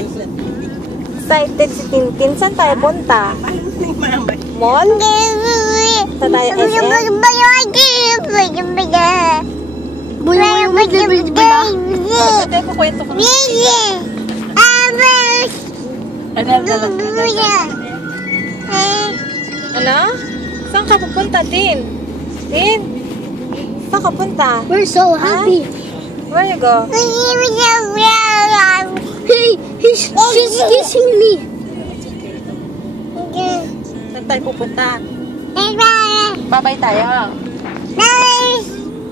Excited si Tintin. Saan tayo punta? Mall? Saan tayo SM? Ate, kukwento ko na. Ano? Saan ka pupunta, Tin? Tin? Saan ka punta? We're so happy. Where you go? Hey, she's kissing me. Saan tayo pupunta? Babay tayo.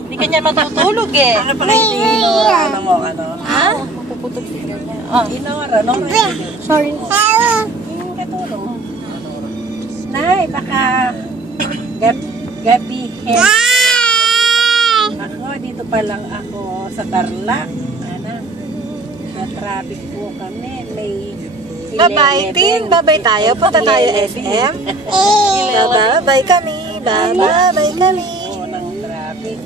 Hindi ka niya matutulog eh. Ano pala ano mo, ano? Ha? Mapuputog si niya. Oh. Inora, no? Sorry. Yung katulog. Nay, baka gabi ako, dito pa lang ako sa Tarlac. Ano? Sa traffic po kami. May Bye-bye, Tin. Bye-bye tayo. Punta tayo SM. Bye-bye kami. Bye-bye kami. po ng traffic.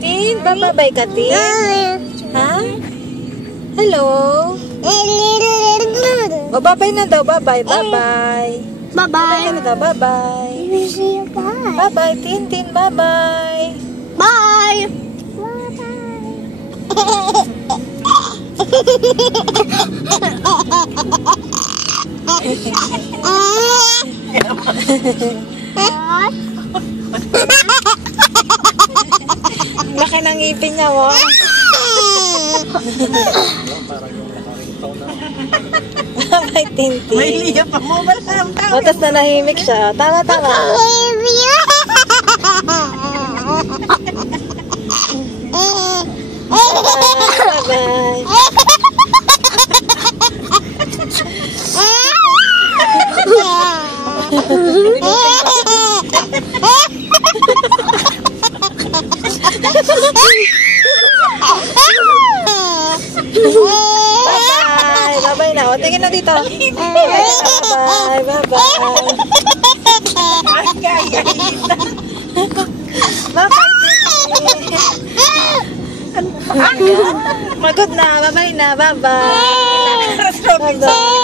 Tin, bye-bye ka, Tin. Ha? Hello? O, bye-bye na daw. Bye-bye. Bye-bye. Bye-bye. Bye-bye na daw. Bye-bye. Bye-bye, Tintin. Bye-bye. Bye. Laki ng ngipin niya, wo. Bye, Tintin. May liya pa mo. O, tas nanahimik siya. Tama. Bye-bye. Bye-bye na. O, tingin na dito. Bye-bye. Bye-bye. Magod na. Bye-bye na. Bye-bye. Bye-bye.